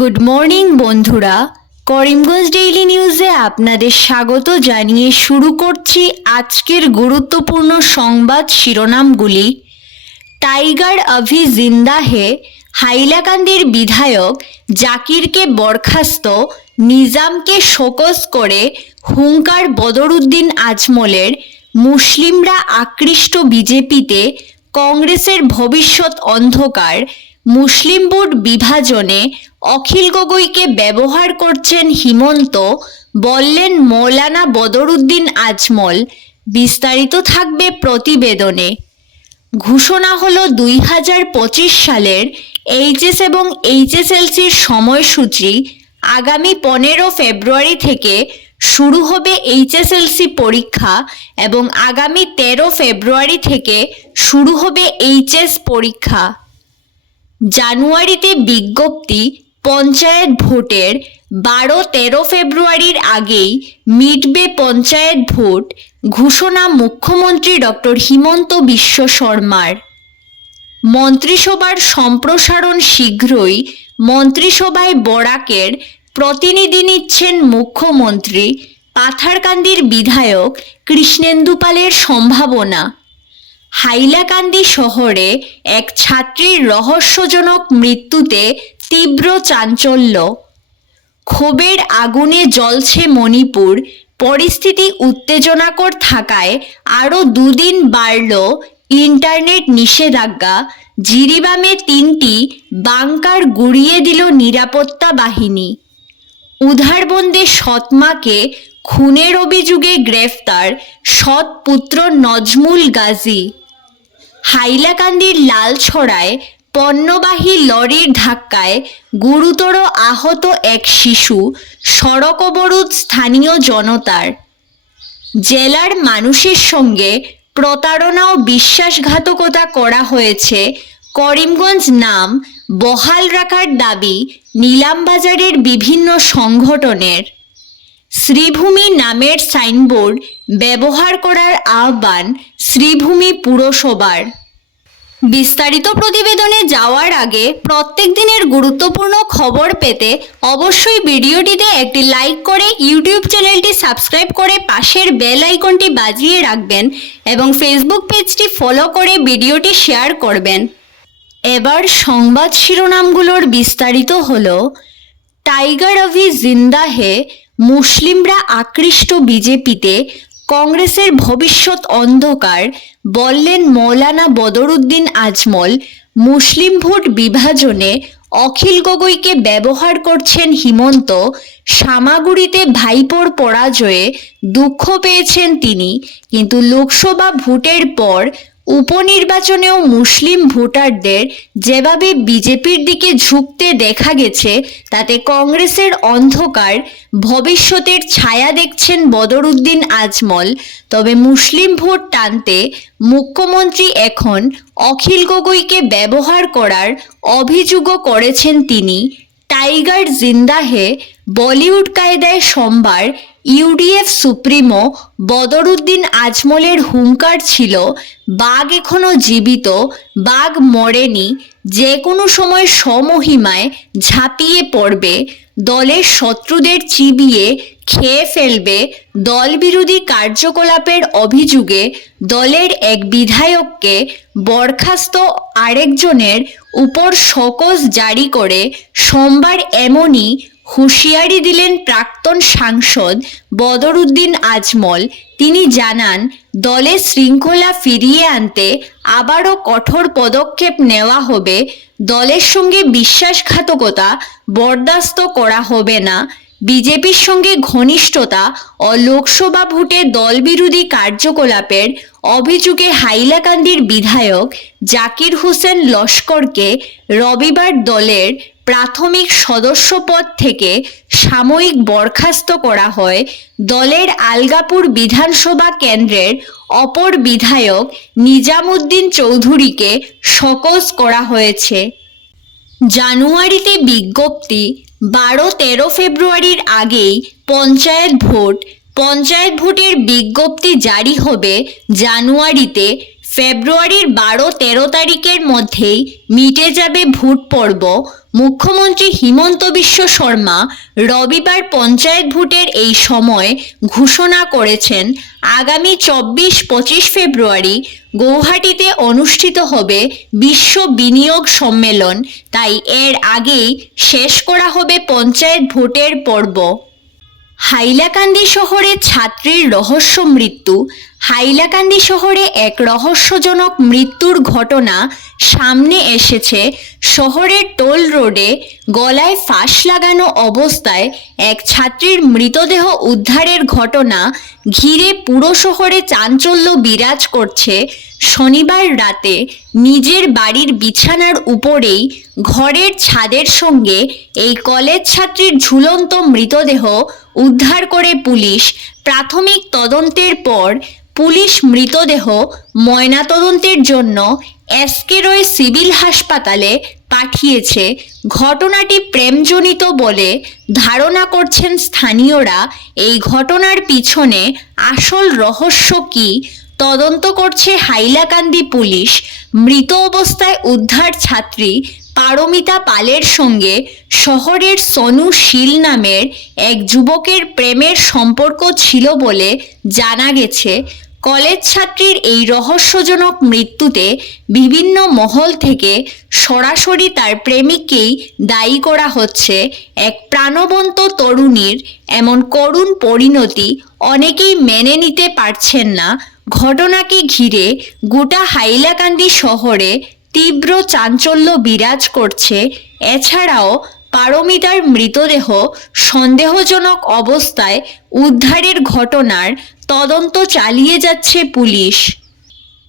Good morning বন্ধুরা, Karimganj daily নিউজে আপনাদের স্বাগত জানিয়ে শুরু করছি আজকের গুরুত্বপূর্ণ সংবাদ শিরোনামগুলি। টাইগার অভি জিন্দা হে, হাইলাকান্দির বিধায়ক জাকিরকে বরখাস্ত, নিজামকে শোকজ করে হুঙ্কার বদরুদ্দিন আজমলের, মুসলিমরা আকৃষ্ট বিজেপিতে, কংগ্রেসের ভবিষ্যৎ অন্ধকার, মুসলিম ভোট বিভাজনে অখিল গগৈকে ব্যবহার করছেন হিমন্ত, বললেন মৌলানা বদরুদ্দিন আজমল। বিস্তারিত থাকবে প্রতিবেদনে। ঘোষণা হলো 2025 সালের এইচএস এবং এইচএসএলসির সময়সূচি। আগামী 15 ফেব্রুয়ারি থেকে শুরু হবে এইচএসএলসি পরীক্ষা এবং আগামী 13 ফেব্রুয়ারি থেকে শুরু হবে এইচএস পরীক্ষা। জানুয়ারিতে বিজ্ঞপ্তি, পঞ্চায়েত ভোটের 12-13 ফেব্রুয়ারির আগেই মিটবে পঞ্চায়েত ভোট, ঘোষণা মুখ্যমন্ত্রী ডক্টর হিমন্ত বিশ্ব শর্মার। মন্ত্রিসভার সম্প্রসারণ শীঘ্রই, মন্ত্রিসভায় বরাকের প্রতিনিধি নিচ্ছেন মুখ্যমন্ত্রী, পাথারকান্দির বিধায়ক কৃষ্ণেন্দু পালের সম্ভাবনা। হাইলাকান্দি শহরে এক ছাত্রীর রহস্যজনক মৃত্যুতে তীব্র চাঞ্চল্য। ক্ষোভের আগুনে জ্বলছে মণিপুর, পরিস্থিতি উত্তেজনাকর থাকায় আরও 2 দিন বাড়ল ইন্টারনেট নিষেধাজ্ঞা। জিরিবামে 3টি বাংকার গুড়িয়ে দিল নিরাপত্তা বাহিনী। উধারবন্দে সৎমাকে খুনের অভিযোগে গ্রেফতার সৎ পুত্র নজমুল গাজী। হাইলাকান্দির লালছড়ায় পণ্যবাহী লরির ধাক্কায় গুরুতর আহত এক শিশু, সড়ক অবরোধ স্থানীয় জনতার। জেলার মানুষের সঙ্গে প্রতারণা ও বিশ্বাসঘাতকতা করা হয়েছে, করিমগঞ্জ নাম বহাল রাখার দাবি নিলামবাজারের বিভিন্ন সংগঠনের। শ্রীভূমি নামের সাইনবোর্ড ব্যবহার করার আহ্বান শ্রীভূমি পুরসভার। বিস্তারিত প্রতিবেদনে যাওয়ার আগে প্রত্যেক দিনের গুরুত্বপূর্ণ খবর পেতে অবশ্যই ভিডিওটিতে একটি লাইক করে ইউটিউব চ্যানেলটি সাবস্ক্রাইব করে পাশের বেল আইকনটি বাজিয়ে রাখবেন এবং ফেসবুক পেজটি ফলো করে ভিডিওটি শেয়ার করবেন। এবার সংবাদ শিরোনামগুলোর বিস্তারিত হলো। টাইগার অভি জিন্দা হে, মুসলিমরা আকৃষ্ট বিজেপিতে, কংগ্রেসের ভবিষ্যৎ অন্ধকার, বললেন মৌলানা বদরুদ্দিন আজমল। মুসলিম ভোট বিভাজনে অখিল গগৈকে ব্যবহার করছেন হিমন্ত। সামাগুড়িতে ভাইপোর পরাজয়ে দুঃখ পেয়েছেন তিনি, কিন্তু লোকসভা ভোটের পর উপনির্বাচনেও মুসলিম ভোটারদের যেভাবে বিজেপির দিকে ঝুঁকতে দেখা গেছে, তাতে কংগ্রেসের অন্ধকার ভবিষ্যতের ছায়া দেখছেন বদরুদ্দিন আজমল। তবে মুসলিম ভোট টানতে মুখ্যমন্ত্রী এখন অখিল গগৈকে ব্যবহার করার অভিযোগও করেছেন তিনি। টাইগার জিন্দা হে, বলিউড কায়দায় সোমবার ইউডিএফ সুপ্রিমো বদরুদ্দিন আজমলের হুঙ্কার ছিল, বাঘ এখনো জীবিত, বাঘ মরেনি, যে কোনো সময় স্বমহিমায় ঝাঁপিয়ে পড়বে, দলের শত্রুদের চিবিয়ে খেয়ে ফেলবে। দলবিরোধী কার্যকলাপের অভিযোগে দলের এক বিধায়ককে বরখাস্ত, আরেকজনের উপর শোকজ জারি করে সোমবার এমনই হুঁশিয়ারি দিলেন প্রাক্তন সাংসদ বদরুদ্দিন আজমল। তিনি জানান, দলে শৃঙ্খলা ফিরিয়ে আনতে আবারও কঠোর পদক্ষেপ নেওয়া হবে। দলের সঙ্গে বিশ্বাসঘাতকতা বরদাস্ত করা হবে না। বিজেপির সঙ্গে ঘনিষ্ঠতা ও লোকসভা ভোটে দলবিরোধী কার্যকলাপের অভিযোগে হাইলাকান্দির বিধায়ক জাকির হোসেন লস্করকে রবিবার দলের প্রাথমিক সদস্যপদ থেকে সাময়িক বরখাস্ত করা হয়। দলের আলগাপুর বিধানসভা কেন্দ্রের অপর বিধায়ক নিজামুদ্দিন চৌধুরীকে শোকজ করা হয়েছে। জানুয়ারিতে বিজ্ঞপ্তি, 12-13 ফেব্রুয়ারির আগেই পঞ্চায়েত ভোট, পঞ্চায়েত ভোটের বিজ্ঞপ্তি জারি হবে জানুয়ারিতে। ফেব্রুয়ারির 12-13 তারিখের মধ্যেই মিটে যাবে ভোট পর্ব। মুখ্যমন্ত্রী হিমন্ত বিশ্ব শর্মা রবিবার পঞ্চায়েত ভোটের এই সময় ঘোষণা করেছেন আগামী 24-25 ফেব্রুয়ারি গৌহাটিতে অনুষ্ঠিত হবে বিশ্ব বিনিয়োগ সম্মেলন, তাই এর আগেই শেষ করা হবে পঞ্চায়েত ভোটের পর্ব। হাইলাকান্দি শহরে ছাত্রীর রহস্য মৃত্যু। হাইলাকান্দি শহরে এক রহস্যজনক মৃত্যুর ঘটনা সামনে এসেছে। শহরের টোল রোডে গলায় ফাঁস লাগানো অবস্থায় এক ছাত্রীর মৃতদেহ উদ্ধারের ঘটনা ঘিরে পুরো শহরে চাঞ্চল্য বিরাজ করছে। শনিবার রাতে নিজের বাড়ির বিছানার উপরেই ঘরের ছাদের সঙ্গে এই কলেজ ছাত্রীর ঝুলন্ত মৃতদেহ উদ্ধার করে পুলিশ। প্রাথমিক তদন্তের পর পুলিশ মৃতদেহ ময়নাতদন্তের জন্য এসকে রয় সিভিল হাসপাতালে পাঠিয়েছে। ঘটনাটি প্রেমজনিত বলে ধারণা করছেন স্থানীয়রা। এই ঘটনার পিছনে আসল রহস্য কী তদন্ত করছে হাইলাকান্দি পুলিশ। মৃত অবস্থায় উদ্ধার ছাত্রী পারমিতা পালের সঙ্গে শহরের সনু শীল নামের এক যুবকের প্রেমের সম্পর্ক ছিল বলে জানা গেছে। কলেজ ছাত্রীর এই রহস্যজনক মৃত্যুতে বিভিন্ন মহল থেকে সরাসরি তার প্রেমিককেই দায়ী করা হচ্ছে। এক প্রাণবন্ত তরুণীর এমন করুণ পরিণতি অনেকেই মেনে নিতে পারছেন না। ঘটনাকে ঘিরে গোটা হাইলাকান্দি শহরে তীব্র চাঞ্চল্য বিরাজ করছে। এছাড়াও পারমিতার মৃতদেহ সন্দেহজনক অবস্থায় উদ্ধারের ঘটনার তদন্ত চালিয়ে যাচ্ছে পুলিশ।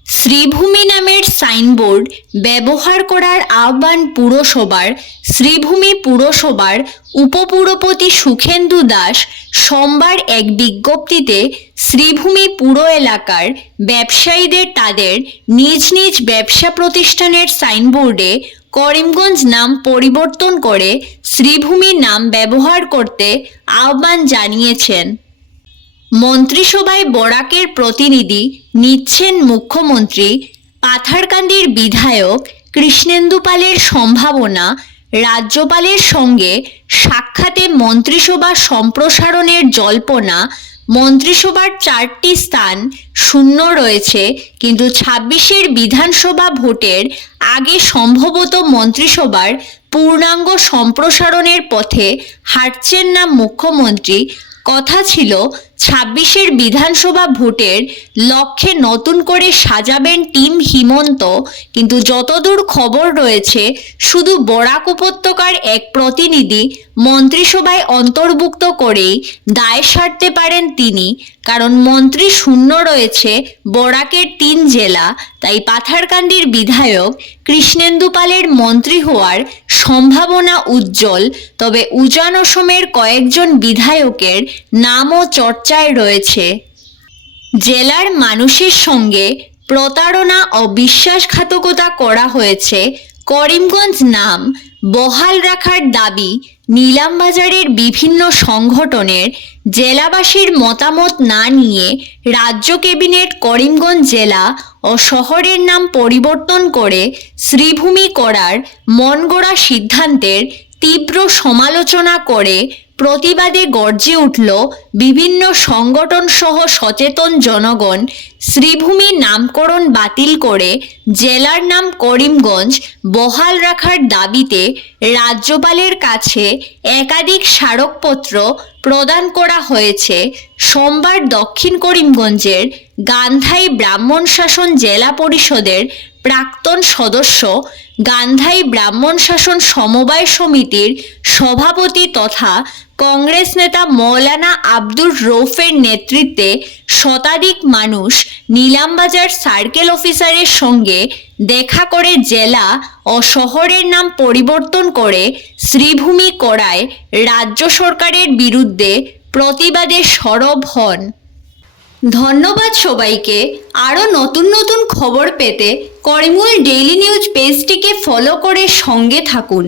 শ্রীভূমি নামের সাইনবোর্ড ব্যবহার করার আহ্বান পুরসভার। শ্রীভূমি পুরসভার উপপুরপতি সুখেন্দু দাস সোমবার এক বিজ্ঞপ্তিতে শ্রীভূমি পুর এলাকার ব্যবসায়ীদের তাদের নিজ নিজ ব্যবসা প্রতিষ্ঠানের সাইনবোর্ডে করিমগঞ্জ নাম পরিবর্তন করে শ্রীভূমি নাম ব্যবহার করতে আহ্বান জানিয়েছেন। মন্ত্রিসভায় বরাকের প্রতিনিধি নিচ্ছেন মুখ্যমন্ত্রী। পাথারকান্দির বিধায়ক কৃষ্ণেন্দু পালের সম্ভাবনা। রাজ্যপালের সঙ্গে সাক্ষাতে মন্ত্রিসভা সম্প্রসারণের জল্পনা। মন্ত্রিসভার 4টি স্থান শূন্য রয়েছে, কিন্তু 26-এর বিধানসভা ভোটের আগে সম্ভবত মন্ত্রিসভার পূর্ণাঙ্গ সম্প্রসারণের পথে হাঁটছেন না মুখ্যমন্ত্রী। কথা ছিল 26-এর বিধানসভা ভোটের লক্ষ্যে নতুন করে সাজাবেন টিম হিমন্ত, কিন্তু যতদূর খবর রয়েছে শুধু বরাক উপত্যকার এক প্রতিনিধি মন্ত্রিসভায় অন্তর্ভুক্ত করেই দায় সারতে পারেন তিনি, কারণ মন্ত্রী শূন্য রয়েছে বরাকের 3 জেলা। তাই পাথারকান্দির বিধায়ক কৃষ্ণেন্দু পালের মন্ত্রী হওয়ার সম্ভাবনা উজ্জ্বল। তবে উজান অসমের কয়েকজন বিধায়কের নামও চর্চায় রয়েছে। জেলার মানুষের সঙ্গে প্রতারণা ও বিশ্বাসঘাতকতা করা হয়েছে। করিমগঞ্জ নাম বহাল রাখার দাবি নিলামবাজারের বিভিন্ন সংগঠনের। জেলাবাসীর মতামত না নিয়ে রাজ্য ক্যাবিনেট করিমগঞ্জ জেলা ও শহরের নাম পরিবর্তন করে শ্রীভূমি করার মনগড়া সিদ্ধান্তের তীব্র সমালোচনা করে প্রতিবাদে গর্জে উঠল বিভিন্ন সংগঠন সহ সচেতন জনগণ। শ্রীভূমি নামকরণ বাতিল করে জেলার নাম করিমগঞ্জ বহাল রাখার দাবিতে রাজ্যপালের কাছে একাধিক স্মারকপত্র প্রদান করা হয়েছে। সোমবার দক্ষিণ করিমগঞ্জের গান্ধাই ব্রাহ্মণ শাসন জেলা পরিষদের প্রাক্তন সদস্য, গান্ধাই ব্রাহ্মণ শাসন সমবায় সমিতির সভাপতি তথা কংগ্রেস নেতা মৌলানা আব্দুর রৌফের নেতৃত্বে শতাধিক মানুষ নিলামবাজার সার্কেল অফিসারের সঙ্গে দেখা করে জেলা ও শহরের নাম পরিবর্তন করে শ্রীভূমি করায় রাজ্য সরকারের বিরুদ্ধে প্রতিবাদে সরব হন। ধন্যবাদ সবাইকে। আরও নতুন নতুন খবর পেতে করিমগঞ্জ ডেইলি নিউজ পেজটিকে ফলো করে সঙ্গে থাকুন।